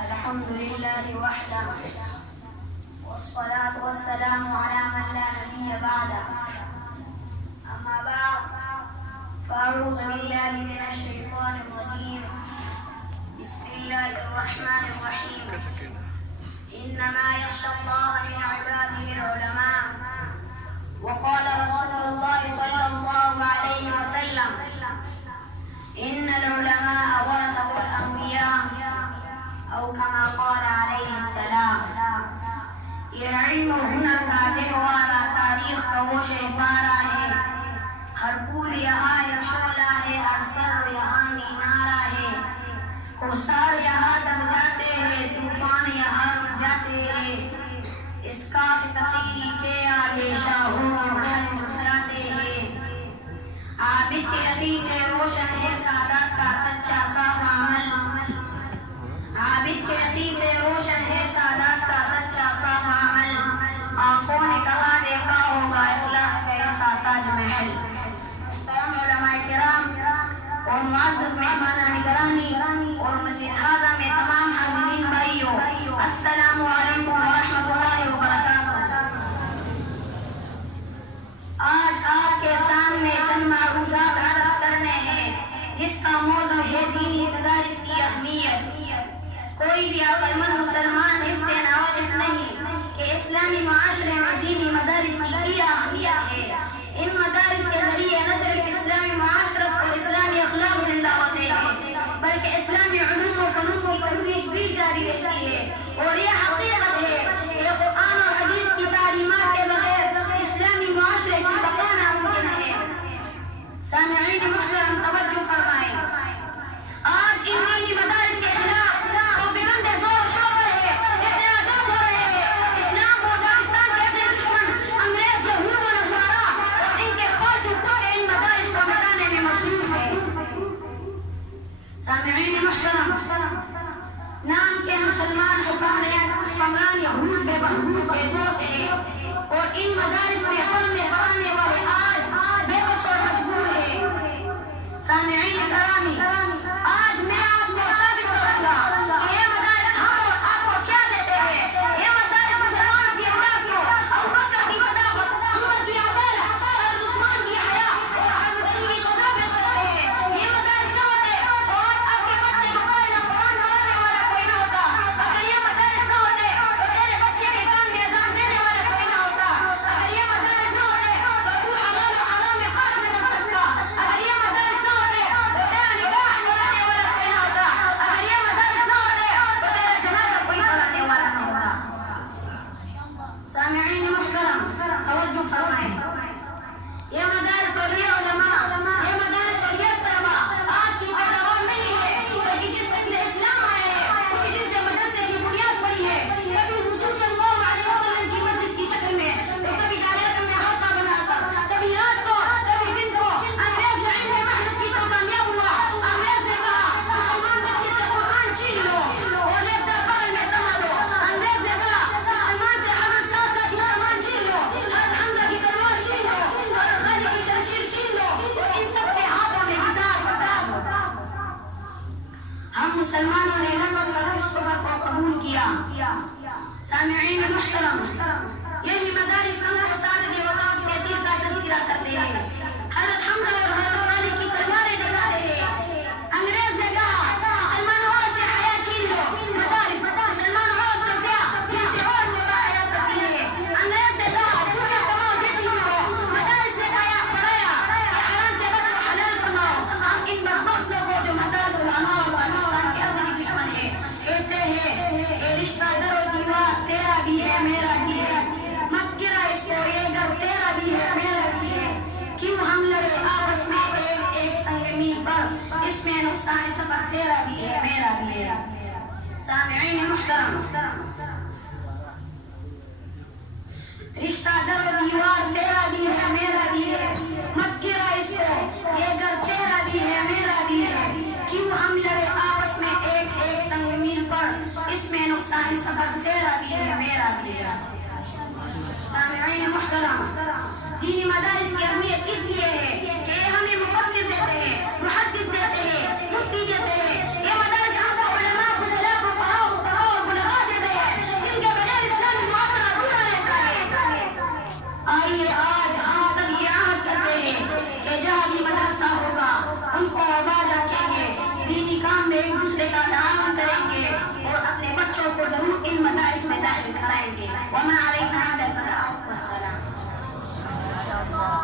الحمد لله وحده والصلاة والسلام على من لا نبي بعده. أما بعد فأعوذ بالله من الشيطان الرجيم. بسم الله الرحمن الرحيم. إنما يخشى الله من عباده العلماء. وقال رسول الله صلى الله عليه وسلم: إن العلماء ورثة الأنبياء، أو كما قال عليه السلام. یہ علم و ہنر کا گہوارہ تاریخ کا وہ شہپارہ ہے، ہر پھول یہاں ایک شعلہ ہے، ہر سر یہاں مینارہ ہے، کوثر یہاں دب جاتے ہیں، طوفان یہاں رک جاتے ہیں، اس کاف فقیری کے آگے شاہوں کے محل جھک جاتے ہیں۔ عابد کے عقی سے روشن ہے سادات کا سچا صاف عمل، عابد کے عقی سے روشن ہے سادات کا سچا صاف عمل، آنکھوں نے کہاں دیکھا ہوگا اخلاص کا ایسا تاج محل۔ محترم علماء کرام اور معزز مہمانان گرامی اور مجلس حاضر میں تمام حاضرین بھائیوں، السلام علیکم ورحمۃ اللہ وبرکاتہ۔ آج آپ کے سامنے چند معروضات عرض کرنے ہیں جس کا موضوع ہے دینی مدارس کی اہمیت۔ کوئی بھی عقل مند مسلمان اس سے ناواقف نہیں کہ اسلامی معاشرے میں دینی مدارس کی کیا اہمیت ہے۔ ان مدارس کے ذریعے نہ صرف اسلامی معاشرت اور اسلامی اخلاق زندہ ہوتے ہیں بلکہ اسلامی علوم و فنون کی ترویج بھی جاری رہتی ہے، اور یہ حقیقت ہے کہ قرآن اور حدیث کی تعلیمات کے بغیر اسلامی معاشرے کی بقا ناممکن ہے۔ سامعین محترم توجہ فرمائیں، آج ان دینی مدارس کے خلاف پروپیگنڈے زور شور پر ہے، اعتراضات ہو رہے ہیں۔ اسلام اور پاکستان کے ایسے دشمن انگریز، یہود و نصارہ اور ان کے پالتو کتے ان مدارس کو مٹانے میں مصروف ہیں۔ سامعین محترم، نام کے مسلمان حکمران یہود بے بہبود کے دوست ہیں، اور ان مدارس میں پڑھنے پڑھانے والے آج بے بس اور مجبور ہیں۔ سامعین کرامی، آج میں آپ کو ثابت کروں گا کہ یہ مدارس ہم اور آپ کو کیا دیتے ہیں۔ یہ مدارس مسلمانوں کی اولاد کو ابوبکر کی صداقت، عمر کی عدالت، حضرت عثمان کی حیا اور حضرت علی کی قضا پیش کرتے ہیں۔ یہ مدارس نہ ہوتے تو آج آپ کے بچے کو قرآن پڑھانے والا کوئی نہ ہوتا۔ اگر یہ مدارس نہ ہوتے تو تیرے بچے کے کان میں اذان دینے والا کوئی نہ ہوتا۔ اگر یہ مدارس نہ ہوتے تو تو حلال و حرام میں فرق نہ کر سکتا۔ اگر یہ مدارس نہ ہوتے تو تیرا نکاح پڑھانے والا کوئی نہ ہوتا۔ اگر یہ مدارس نہ ہوتے تو تیرا جنازہ کوئی پڑھانے والا نہ ہوتا۔ سامعین محترم توجہ فرمائیں، یہ مدارس اور یہ علماء، یہ مدارس اور یہ طلبا آج کی پیداوار نہیں ہے، بلکہ جس دن سے اسلام آئے ہیں اسی دن سے مدرسے کی بنیاد پڑی ہے۔ کبھی حضور صلی اللہ علیہ وسلم کی مجلس کی شکل میں تو کبھی دارالعلوم میں حلقہ بنا کر، کبھی رات کو کبھی دن کو۔ انگریز جو علم محنت کی تو کامیاب ہوا، انگریز نے کہا مسلمان بچے سے قرآن چھین لو اور لے کر بغل میں دما دو۔ انگریز نے کہا مسلمان سے حضرت صاحب کا دین کمان چھین لو، حضرت حمزہ کی تلوار چھین لو، حضرت خالد کی شمشیر چھین لو اور ان سب کے ہاتھوں میں گٹار پکڑا دو۔ ہم مسلمانوں نے نہ پڑھ کر اس کفر کو قبول کیا۔ سامعین محترم، یہی مدارس ہم کو سعادت وقاص کے تیر کا تذکرہ کرتے ہیں، حضرت حمزہ اور حضرت خالد کی تلواریں دکھاتے ہیں۔ انگریز نے کہا مسلمان عورت سے حیا چھین لو، مدارس مسلمان عورت تو کیا جن سے عورت کو حیا کرتی ہے۔ انگریز نے کہا دنیا کماؤ جیسی بھی ہو، مدارس نے کہا پڑھایا کہ حرام سے بچو حلال کماؤ۔ ہم ان بدبختوں کو جو مدارس علماء اور پاکستان کے ازلی دشمن ہیں کہتے ہیں کہ رشتہ در و دیوار تیرا بھی ہے میرا بھی ہے، مت گرا اس کو، یہ گھر تیرا بھی ہے میرا بھی ہے، کیوں ہم لڑے آپس میں ایک ایک سنگ میل پر، اس میں نقصان سفر تیرا بھی ہے میرا بھی ہے۔ سامعین محترم، رشتہ در و دیوار تیرا بھی ہے میرا بھی ہے، مت گرا اس کو، یہ گھر تیرا بھی ہے میرا بھی ہے، کیوں ہم لڑے آپس میں ایک ایک سنگ میل پر، اس میں نقصان سفر تیرا بھی ہے میرا بھی ہے۔ سامعین محترم، دینی مدارس کی اہمیت اس لیے ہے کہ ہمیں مفسر دیتے ہیں، محدث دیتے ہیں، مفتی دیتے ہیں۔ یہ مدارس ہم کو علماء کو سلاف و فراغ کو ضرور ان مدارس میں داخل کرائیں گے. وما علینا